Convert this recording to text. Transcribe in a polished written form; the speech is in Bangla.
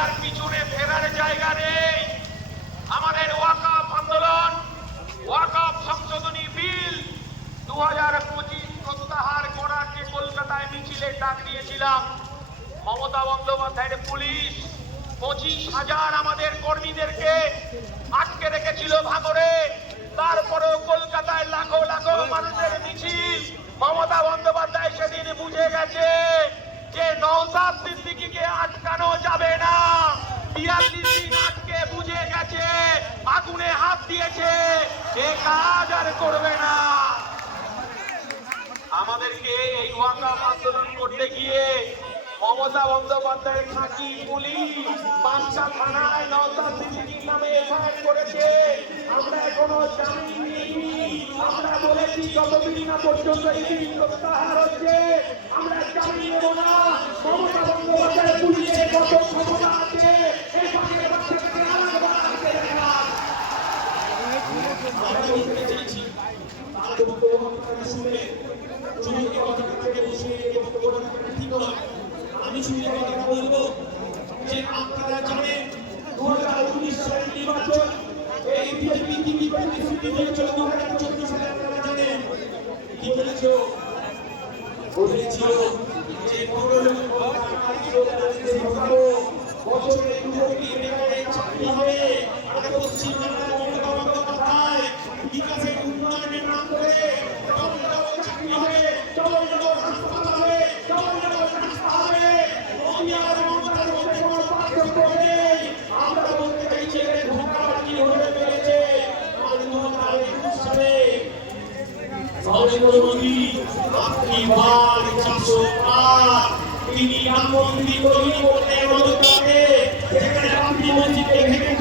আর পিছনে ফেরার জায়গা নেই। আমাদের ওয়াকফ আন্দোলন, ওয়াকফ সংশোধনী বিল 2025 প্রত্যাহার করার যে কলকাতায় মিছিলের ডাক দিয়েছিলাম, মমতা বন্দ্যোপাধ্যায়ের পুলিশ 25,000 আমাদের কর্মীদেরকে আটকে রেখেছিল ভাঙড়ে। তারপরেও কলকাতায় লাখো লাখো মানুষের মিছিল। মমতা বন্দ্যোপাধ্যায় সেদিন বুঝে গেছে যে নওশাদ সিদ্দিকীকে আটকানো যাবে না। 42 দিন আটকে বুঝে গেছে, আগুনে হাত দিয়েছে, এ কাজ আর করবে না। আমাদেরকে এই ওয়াকফ আন্দোলন করতে গিয়ে মমতা বন্দ্যোপাধ্যায়ের খাঁটি পুলিশ 5টা থানায় নওশাদ সিদ্দিকীর নামে এফআইআর করেছে। আমরা এখনো জামিন নিইনি। আমরা বলেছি যতদিন না পর্যন্ত এই বিল প্রত্যাহার হচ্ছে আমরা জামিন নেব না। মমতা বন্দ্যোপাধ্যায়ের পুলিশের কত ক্ষমতা আছে এই বাংলার বাচ্চাকে আলাদা আনতে দেখা। আমরা বলতে চাইছি তার বক্তব্য শুনে চুরিকে কথাটাকে বসিয়ে বক্তব্য রাখাটা ঠিক নয়। আমি চুরিকে কথা বলবো যে আপনারা জানেন 2019 সালের নির্বাচন এই বিজেপি কি বিজেপি হয়েছিল 2014 সালে। আপনারা জানেন কি বলেছিল, বলেছিল যে বছরে 2 কোটি বেকারের চাকরি হবে। আর পশ্চিমবাংলার মমতা বন্দ্যোপাধ্যায় বিকাশের উন্নয়নের নাম করে ডবল ডবল চাকরি হবে, ডবল ডবল হাসপাতাল হবে, ডবল ডবল রাস্তা হবে। আমি আর মমতার মধ্যে কোনো পার্থক্য নেই। আমরা বলতে চাইছি এর ধোঁকাবাজি হয়ে পেরেছে। আর 2021 সালে নরেন্দ্র মোদী আপনি বার 400 পার তিনি রাম মন্দির তৈরি করতে মদত করে, যেখানে আপনি মসজিদে ভেঙে